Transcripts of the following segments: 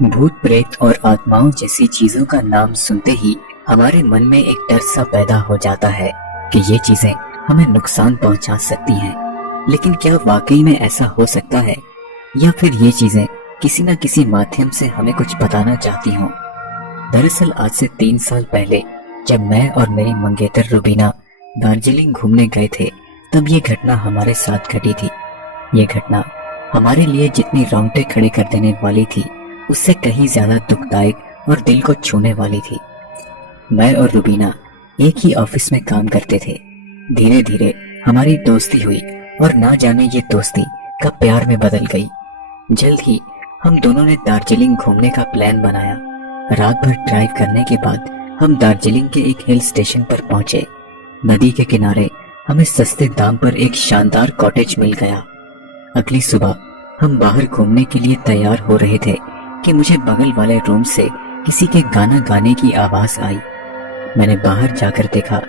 भूत प्रेत और आत्माओं जैसी चीजों का नाम सुनते ही हमारे मन में एक डर सा पैदा हो जाता है कि ये चीजें हमें नुकसान पहुंचा सकती हैं। लेकिन क्या वाकई में ऐसा हो सकता है, या फिर ये चीजें किसी न किसी माध्यम से हमें कुछ बताना चाहती हों? दरअसल आज से 3 साल पहले जब मैं और मेरी मंगेतर रुबीना दार्जिलिंग घूमने गए थे, तब ये घटना हमारे साथ घटी थी। ये घटना हमारे लिए जितनी रोंगटे खड़े कर देने वाली थी, उससे कहीं ज्यादा दुखदायक और दिल को छूने वाली थी। मैं और रुबीना एक ही ऑफिस में काम करते थे। धीरे धीरे हमारी दोस्ती हुई और ना जाने ये दोस्ती कब प्यार में बदल गई। जल्द ही हम दोनों ने दार्जिलिंग घूमने का प्लान बनाया। रात भर ड्राइव करने के बाद हम दार्जिलिंग के एक हिल स्टेशन पर पहुंचे। नदी के किनारे हमें सस्ते दाम पर एक शानदार कॉटेज मिल गया। अगली सुबह हम बाहर घूमने के लिए तैयार हो रहे थे कि मुझे बगल वाले रूम से किसी के गाना गाने की आवाज आई। मैंने बाहर जाकर देखा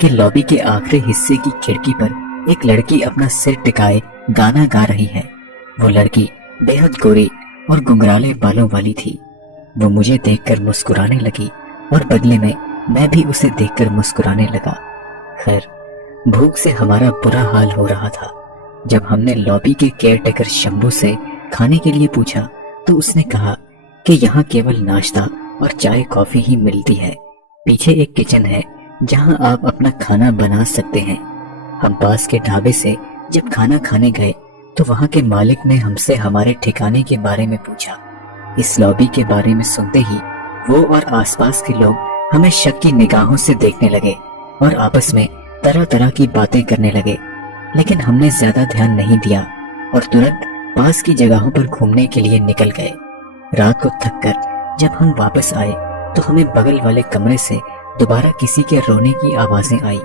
कि लॉबी के आखिरी हिस्से की खिड़की पर एक लड़की अपना सिर टिकाए गाना गा रही है। वो लड़की बेहद गोरी और गुंगराले बालों वाली थी। वो मुझे देखकर मुस्कुराने लगी और बदले में मैं भी उसे देखकर मुस्कुराने लगा। खैर, भूख से हमारा बुरा हाल हो रहा था। जब हमने लॉबी के केयरटेकर शंभू से खाने के लिए पूछा तो उसने कहा कि यहाँ केवल नाश्ता और चाय कॉफी ही मिलती है। पीछे एक किचन है जहाँ आप अपना खाना बना सकते हैं। हम पास के ढाबे से जब खाना खाने गए तो वहाँ के मालिक ने हमसे हमारे ठिकाने के बारे में पूछा। इस लॉबी के बारे में सुनते ही वो और आसपास के लोग हमें शक की निगाहों से देखने लगे और आपस में तरह तरह की बातें करने लगे। लेकिन हमने ज्यादा ध्यान नहीं दिया और तुरंत पास की जगहों पर घूमने के लिए निकल गए। रात को थककर जब हम वापस आए तो हमें बगल वाले कमरे से दोबारा किसी के रोने की आवाजें आई।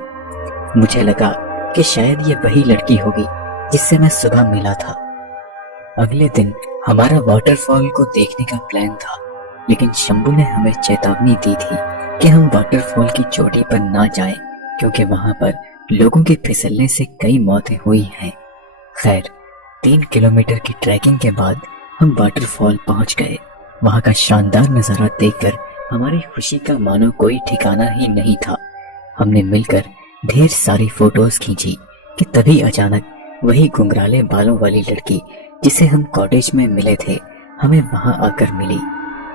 मुझे लगा कि शायद ये वही लड़की होगी जिससे मैं सुबह मिला था। अगले दिन हमारा वाटरफॉल को देखने का प्लान था, लेकिन शंभू ने हमें चेतावनी दी थी कि हम वाटरफॉल की चोटी पर ना जाएं, क्योंकि वहां पर लोगों के फिसलने से कई मौतें हुई हैं। खैर, 3 किलोमीटर की ट्रैकिंग के बाद हम वाटरफॉल पहुंच गए। वहां का शानदार नजारा देखकर हमारी खुशी का मानो कोई ठिकाना ही नहीं था। हमने मिलकर ढेर सारी फोटोज खींची कि तभी अचानक वही गुंगराले बालों वाली लड़की जिसे हम कॉटेज में मिले थे, हमें वहां आकर मिली।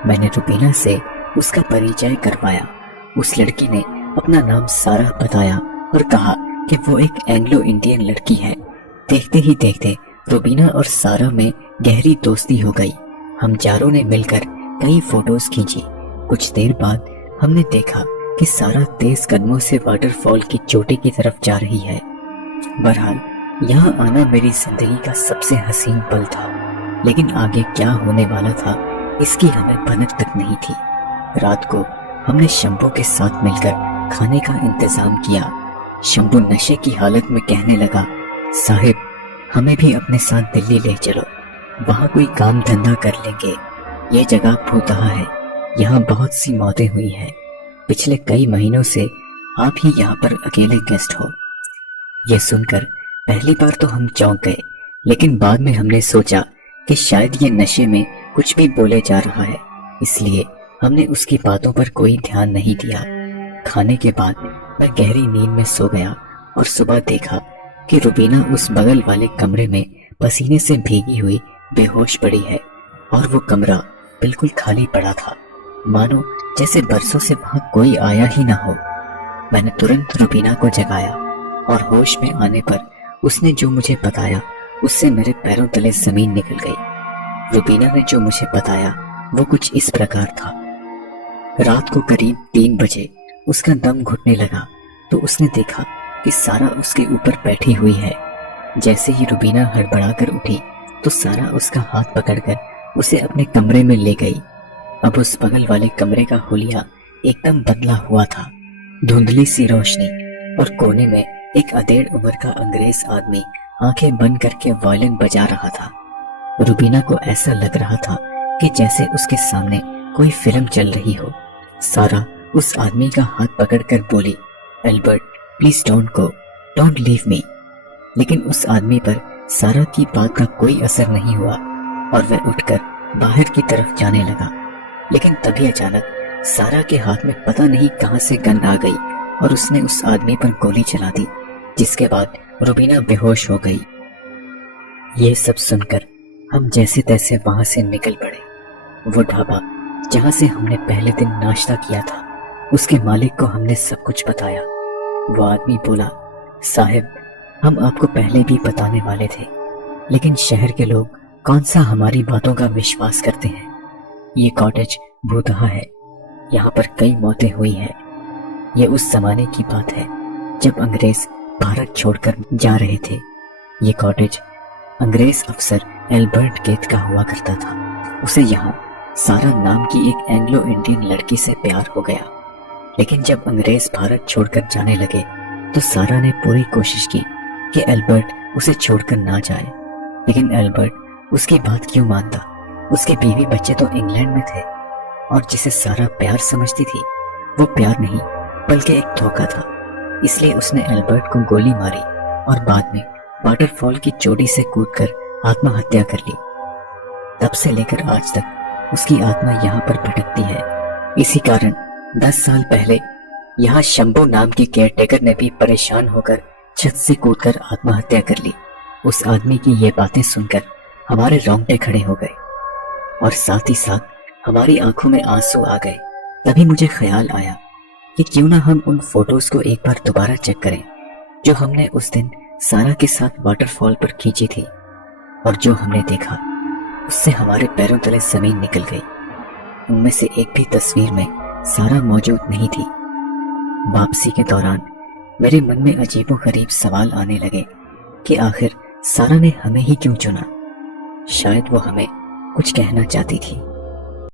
मैंने रुबीना से उसका परिचय करवाया। उस लड़की ने अपना नाम सारा बताया और कहा कि वो एक एंग्लो इंडियन लड़की है। देखते ही देखते रुबीना और सारा में गहरी दोस्ती हो गई। हम चारों ने मिलकर कई फोटोज खींची। कुछ देर बाद हमने देखा कि सारा तेज कदमों से वाटरफॉल की चोटी की तरफ जा रही है। बहरहाल, यहाँ आना मेरी जिंदगी का सबसे हसीन पल था, लेकिन आगे क्या होने वाला था इसकी हमें भनक तक नहीं थी। रात को हमने शंभू के साथ मिलकर खाने का इंतजाम किया। शंभू नशे की हालत में कहने लगा, साहिब, हमें भी अपने साथ दिल्ली ले चलो, वहाँ कोई काम धंधा कर लेंगे। ये जगह भूतहा है, यहाँ बहुत सी मौतें हुई हैं। पिछले कई महीनों से आप ही यहाँ पर अकेले गेस्ट हो। ये सुनकर पहली बार तो हम चौंक गए, लेकिन बाद में हमने सोचा कि शायद ये नशे में कुछ भी बोले जा रहा है, इसलिए हमने उसकी बातों पर कोई ध्यान नहीं दिया। खाने के बाद मैं गहरी नींद में सो गया और सुबह देखा कि रुबीना उस बगल वाले कमरे में पसीने से भीगी हुई बेहोश पड़ी है और वो कमरा बिल्कुल खाली पड़ा था, मानो जैसे बरसों से वहां कोई आया ही ना हो। मैंने तुरंत रुबीना को जगाया और होश में आने पर उसने जो मुझे बताया उससे मेरे पैरों तले जमीन निकल गई। रुबीना ने जो मुझे बताया वो कुछ इस प्रकार था। रात को करीब 3 बजे उसका दम घुटने लगा तो उसने देखा कि सारा उसके ऊपर बैठी हुई है। जैसे ही रुबीना हड़बड़ाकर उठी तो सारा उसका हाथ पकड़कर उसे अपने कमरे में ले गई। अब उस बगल वाले कमरे का हुलिया एकदम बदला हुआ था। धुंधली सी रोशनी और कोने में एक अधेड़ उम्र का अंग्रेज आदमी आंखें बंद करके वायलिन बजा रहा था। रुबीना को ऐसा लग रहा था कि जैसे उसके सामने कोई फिल्म चल रही हो। सारा उस आदमी का हाथ पकड़कर बोली, Albert, please don't go, don't leave me. लेकिन उस आदमी पर सारा की बात का कोई असर नहीं हुआ और वह उठकर बाहर की तरफ जाने लगा, लेकिन तभी अचानक सारा के हाथ में पता नहीं कहां से गन आ गई और उसने उस आदमी पर गोली चला दी, जिसके बाद रुबीना बेहोश हो गई। ये सब सुनकर हम जैसे तैसे वहां से निकल पड़े। वो ढाबा जहां से हमने पहले दिन नाश्ता किया था, उसके मालिक को हमने सब कुछ बताया। वो आदमी बोला, साहब, हम आपको पहले भी बताने वाले थे, लेकिन शहर के लोग कौन सा हमारी बातों का विश्वास करते हैं। ये कॉटेज भूतहा है, यहाँ पर कई मौतें हुई हैं। ये उस जमाने की बात है जब अंग्रेज भारत छोड़कर जा रहे थे। ये कॉटेज अंग्रेज अफसर एल्बर्ट गेट का हुआ करता था। उसे यहाँ सारा नाम की एक एंग्लो इंडियन लड़की से प्यार हो गया, लेकिन जब अंग्रेज भारत छोड़कर जाने लगे तो सारा ने पूरी कोशिश की कि एल्बर्ट उसे छोड़कर ना जाए, लेकिन एल्बर्ट उसकी बात क्यों मानता। उसके बीवी बच्चे तो इंग्लैंड में थे, और जिसे सारा प्यार समझती थी वो प्यार नहीं बल्कि एक धोखा था। इसलिए उसने एल्बर्ट को गोली मारी और बाद में वाटरफॉल की चोटी से कूदकर आत्महत्या कर ली। तब से लेकर आज तक उसकी आत्मा यहाँ पर भटकती है। इसी कारण 10 साल पहले यहाँ शंभू नाम के केयरटेकर ने भी परेशान होकर छत से कूदकर आत्महत्या कर ली। उस आदमी की ये बातें सुनकर हमारे रोंगटे खड़े हो गए और साथ ही साथ हमारी आंखों में आंसू आ गए। तभी मुझे ख्याल आया कि क्यों ना हम उन फोटोज को एक बार दोबारा चेक करें जो हमने उस दिन सारा के साथ वाटरफॉल पर खींची थी। और जो हमने देखा उससे हमारे पैरों तले जमीन निकल गई। उनमें से एक भी तस्वीर में सारा मौजूद नहीं थी। वापसी के दौरान मेरे मन में अजीबोगरीब सवाल आने लगे कि आखिर सारा ने हमें ही क्यों चुना। शायद वो हमें कुछ कहना चाहती थी।